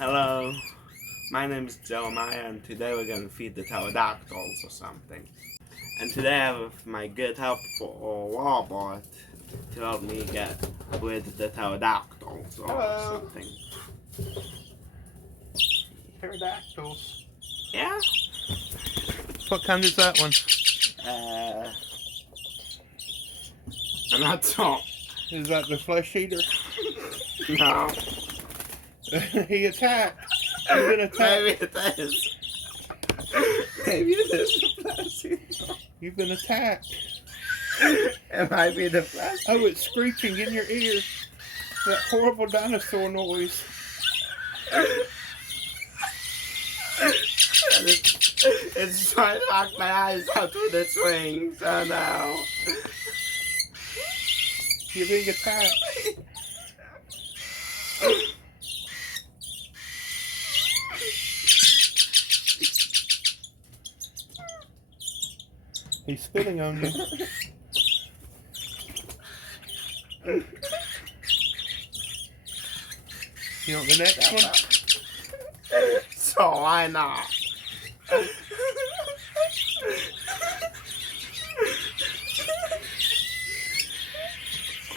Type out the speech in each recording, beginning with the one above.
Hello, my name is Jeremiah, and today we're going to feed the pterodactyls or something. And today I have my good help for Warbot to help me get with the pterodactyls or something. Pterodactyls. Yeah? What kind is that one? I'm not sure. Is that the flesh eater? No. He attacked. You've been attacked. Maybe it is. Maybe it is the flesh eater. You've been attacked. It might be the flesh eater. Oh, it's screeching in your ear. That horrible dinosaur noise. It's trying to knock my eyes out with its wings. Oh no. You're being attacked. He's spitting on you. You want the next one? So why not?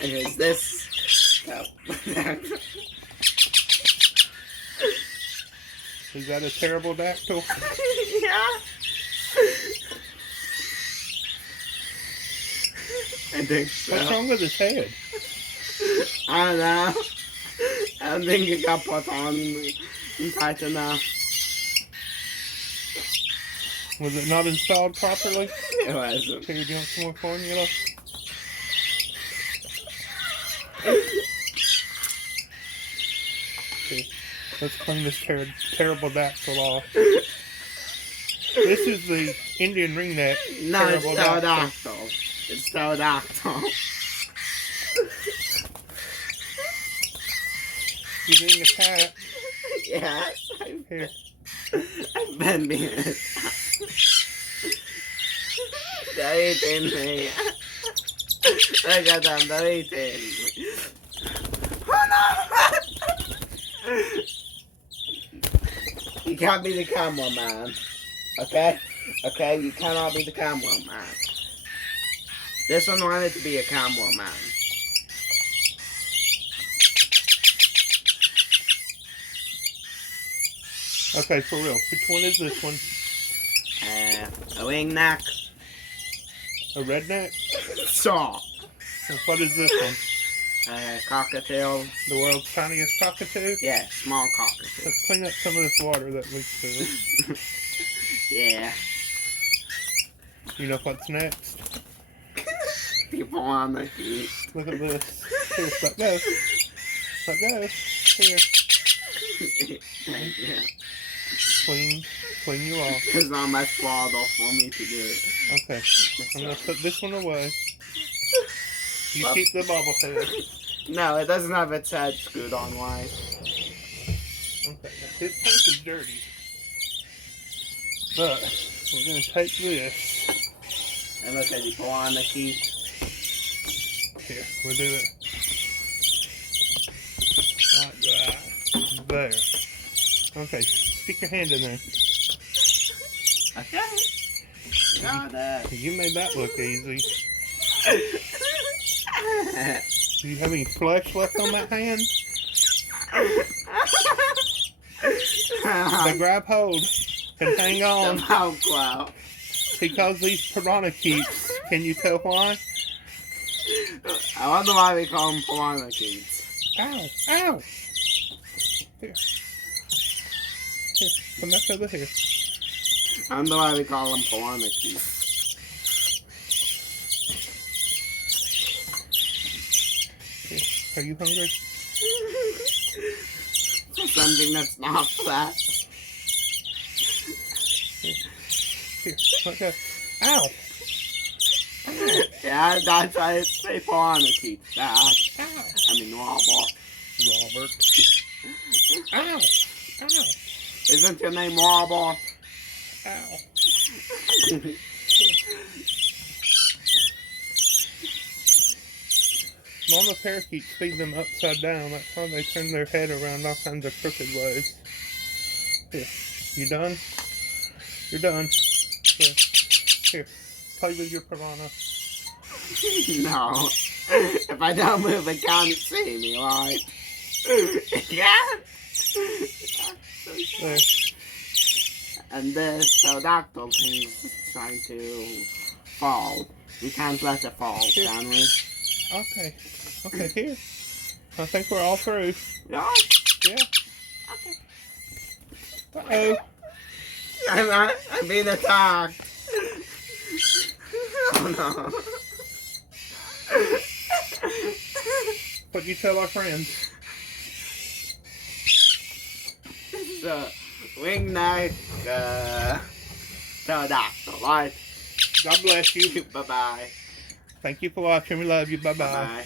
And is this? Is that a terrible dactyl? Yeah. I think so. What's wrong with his head? I don't know. I don't think it got put on tight enough. Was it not installed properly? It wasn't. Here, do you want some more formula? Okay, let's clean this terrible dactyl off. This is the Indian ringneck. No, it's pterodactyl. It's pterodactyl. You're being attacked. Yes. Here. I've been being attacked. They're eating me. Look at them, they're eating me. Oh no! You can't be the cameraman. Okay? Okay? You cannot be the cameraman. This one wanted to be a cameraman. Okay, for real. Which one is this one? A ringneck. A redneck? Saw. What is this one? Cockatiel. The world's tiniest cockatoo? Yeah, small cockatoo. Let's clean up some of this water that leaks through. Yeah. You know what's next? People on the feet. Look at this. Here, let go. Let go. Here. Yeah. Clean you off. There's not much water for me to do it. Okay. I'm going to put this one away. You keep the bobble head. No, it doesn't have its head screwed on wide. Okay. His tank is dirty. But we're going to take this. And look at you go on the key. Here, we'll do it. Like that. There. Okay, stick your hand in there. Okay. Got it. You made that look easy. Do you have any flesh left on that hand? The grab hold and hang on. The mouth cloud. Because these Parakeets. Can you tell why? I wonder why we call them Parakeets. Ow! Ow! Here. Here, come back over here. I wonder why we call them Parakeets. Are you hungry? Something that's not flat. Here, let go. Ow! Yeah, that's why it's say Parakeets. Ow! I mean, Robert. Ow! Ow! Isn't your name Robert? Ow! Mama parakeets feed them upside down. That's how they turn their head around all kinds of crooked ways. Here. You done? You're done. Here. Here. Play with your piranha. No. If I don't move, it can't see me, right? It can't. There. And this pterodactyl thing is trying to fall. We can't let it fall, can we? Okay. Okay, here. I think we're all through. Yeah? Yeah. Uh-oh. I'm being attacked. Oh no. What do you tell our friends? So, Ringneck pterodactyl, right? God bless you. Bye-bye. Thank you for watching. We love you. Bye-bye. Bye-bye.